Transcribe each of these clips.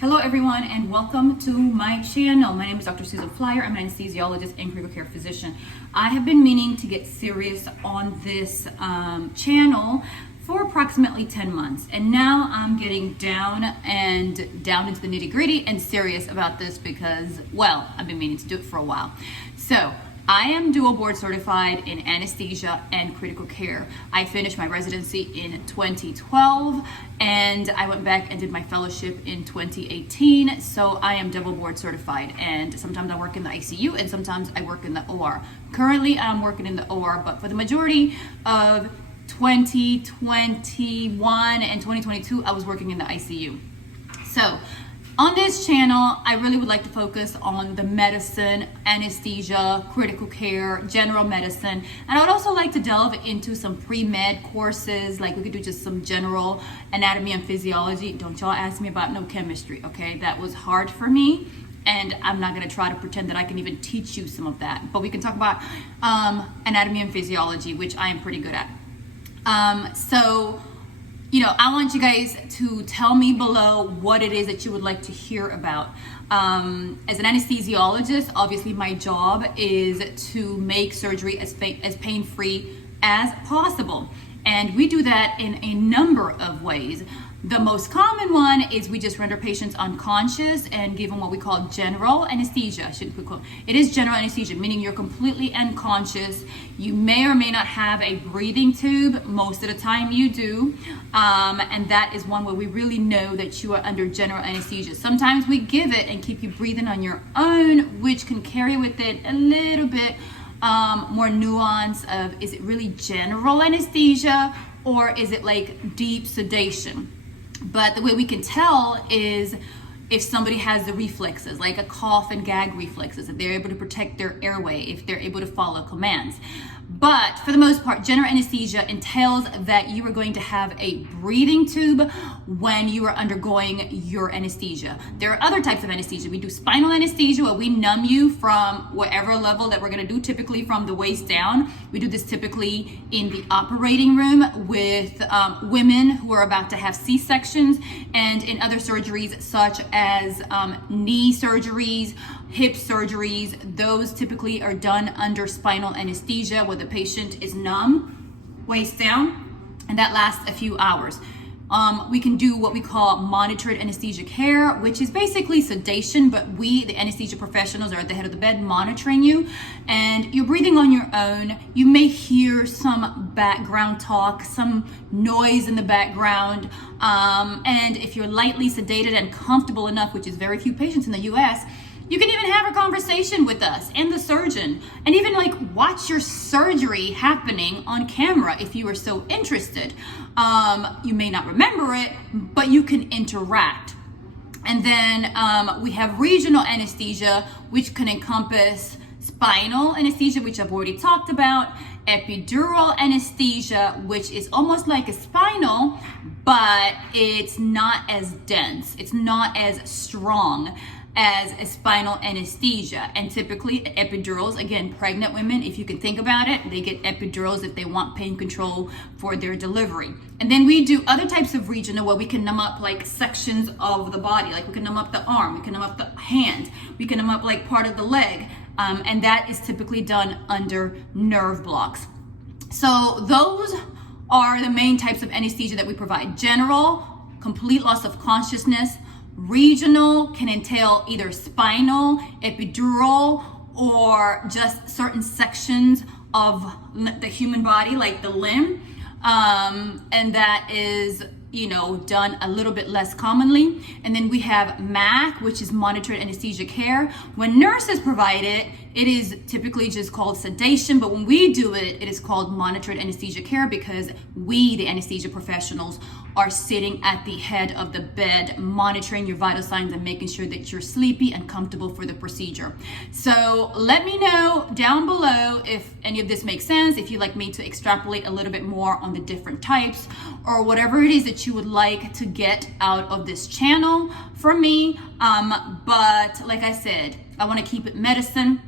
Hello everyone and welcome to my channel. My name is Dr. Susan Flyer. I'm an anesthesiologist and critical care physician. I have been meaning to get serious on this channel for approximately 10 months, and now I'm getting down into the nitty-gritty and serious about this because, well, I've been meaning to do it for a while. So I am dual board certified in anesthesia and critical care. I finished my residency in 2012 and I went back and did my fellowship in 2018. So I am double board certified, and sometimes I work in the ICU and sometimes I work in the OR. Currently I'm working in the OR, but for the majority of 2021 and 2022 I was working in the ICU. So on this channel, I really would like to focus on the medicine, anesthesia, critical care, general medicine, and I would also like to delve into some pre-med courses, like we could do just some general anatomy and physiology. Don't y'all ask me about no chemistry, okay? That was hard for me, and I'm not gonna try to pretend that I can even teach you some of that, but we can talk about anatomy and physiology, which I am pretty good at. I want you guys to tell me below what it is that you would like to hear about. As an anesthesiologist, obviously my job is to make surgery as pain-free as possible. And we do that in a number of ways. The most common one is we just render patients unconscious and give them what we call general anesthesia. It is general anesthesia, meaning you're completely unconscious. You may or may not have a breathing tube. Most of the time you do. And that is one where we really know that you are under general anesthesia. Sometimes we give it and keep you breathing on your own, which can carry with it a little bit more nuance of, is it really general anesthesia or is it like deep sedation? But the way we can tell is if somebody has the reflexes, like a cough and gag reflexes, if they're able to protect their airway, if they're able to follow commands. But for the most part, general anesthesia entails that you are going to have a breathing tube when you are undergoing your anesthesia. There are other types of anesthesia. We do spinal anesthesia, where we numb you from whatever level that we're going to do, typically from the waist down. We do this typically in the operating room with women who are about to have C-sections, and in other surgeries such as knee surgeries, hip surgeries. Those typically are done under spinal anesthesia, where the patient is numb, waist down, and that lasts a few hours. We can do what we call monitored anesthesia care, which is basically sedation, but we, the anesthesia professionals, are at the head of the bed monitoring you, and you're breathing on your own. You may hear some background talk, some noise in the background, and if you're lightly sedated and comfortable enough, which is very few patients in the US, you can even have a conversation with us and the surgeon, and even like watch your surgery happening on camera if you are so interested. You may not remember it, but you can interact. And then we have regional anesthesia, which can encompass spinal anesthesia, which I've already talked about, epidural anesthesia, which is almost like a spinal, but it's not as dense, it's not as strong as a spinal anesthesia. And typically epidurals, again, pregnant women, if you can think about it, they get epidurals if they want pain control for their delivery. And then we do other types of regional, where we can numb up like sections of the body, like we can numb up the arm, we can numb up the hand, we can numb up like part of the leg, and that is typically done under nerve blocks. So those are the main types of anesthesia that we provide. General, complete loss of consciousness. Regional can entail either spinal, epidural, or just certain sections of the human body, like the limb. And that is, done a little bit less commonly. And then we have MAC, which is monitored anesthesia care. When nurses provide it, it is typically just called sedation, but when we do it, it is called monitored anesthesia care, because we, the anesthesia professionals, are sitting at the head of the bed, monitoring your vital signs and making sure that you're sleepy and comfortable for the procedure. So let me know down below if any of this makes sense, if you'd like me to extrapolate a little bit more on the different types, or whatever it is that you would like to get out of this channel from me. But like I said, I want to keep it medicine,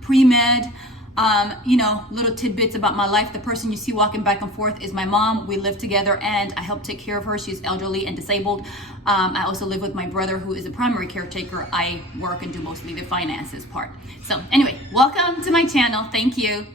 pre-med, little tidbits about my life. The person you see walking back and forth is my mom. We live together and I help take care of her. She's elderly and disabled. I also live with my brother, who is a primary caretaker. I work and do mostly the finances part. So anyway, welcome to my channel. Thank you.